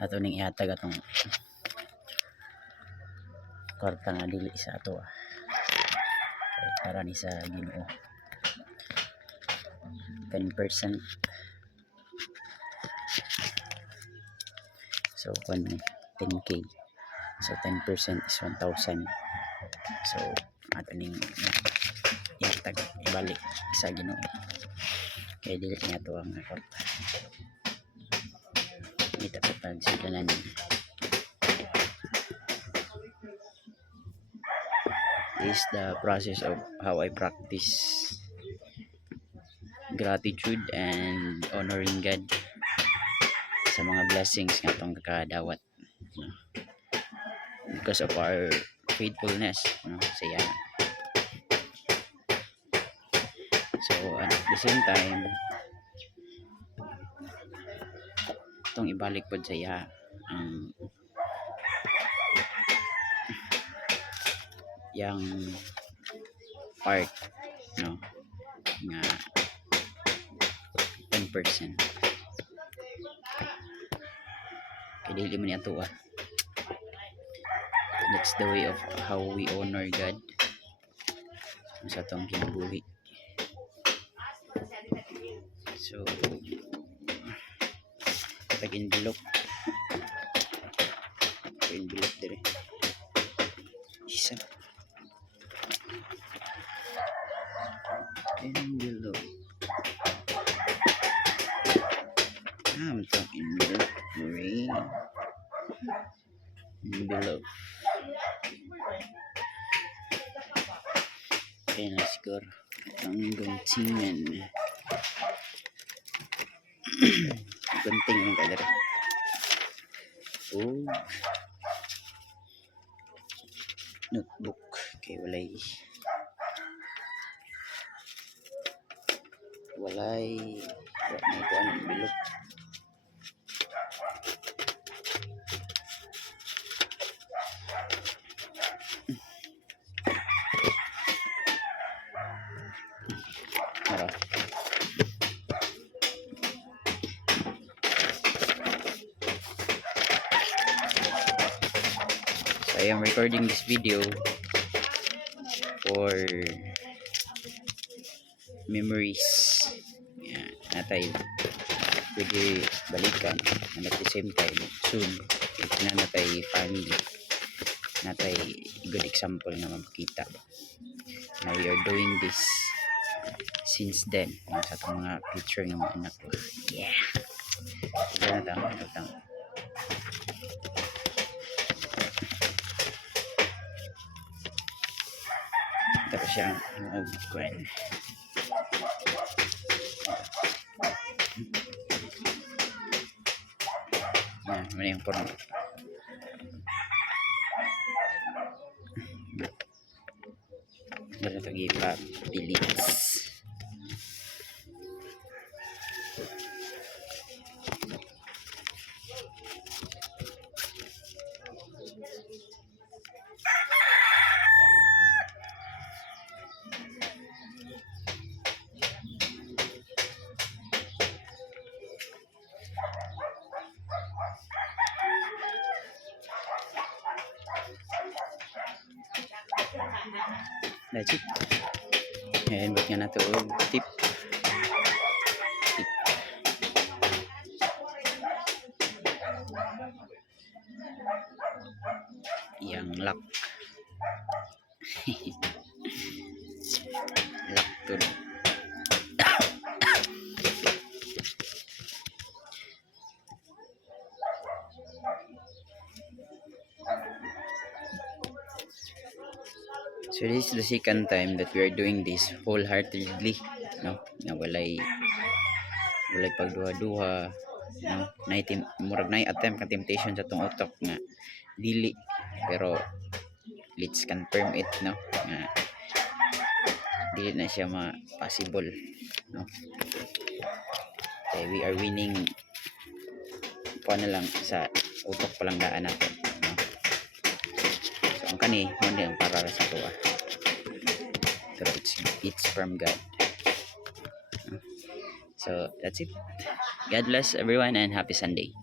ato ning ihatag atong kwarta nga dili sa ato okay, para ni sa Ginoo 10%. So kung 10k, so 10% is 1,000. So ato ning ihatag ibalik sa Ginoo kay dili nga to ang kwarta dito sa pagsidlanan. This is the process of how I practice gratitude and honoring God sa mga blessings nga itong kakadawat because of our faithfulness sa iya. So at the same time itong ibalik po sa iya yang part nga 10%. Kaya dili man ato that's the way of how we honor God sa atong kinabuhi. So pag-envelope dire isa envelope I'm talking envelope. Okay, let's go. Ang guntingan gunting ang kadari notebook kay walay may kuan envelope. I am recording this video for memories. Natay pwede balikan and at the same time soon na natay family, natay good example na makita na we are doing this since then sa itong mga picture ng mga anak ko. Tapos siyang kwen ano yung porno dito ito gipa-delete. That's it. Ayan, ba't nga na ito tip yang lock lock to so this is the second time that we are doing this wholeheartedly, na walay pagduha-duha, murag na attempt ka temptation sa tong utok nga dili, pero let's confirm it nga dili na siya possible okay, we are winning na lang sa utok palang daan natin so ang kani hindi ang para sa tuwa. Pero it's from God. So that's it. God bless everyone and happy Sunday.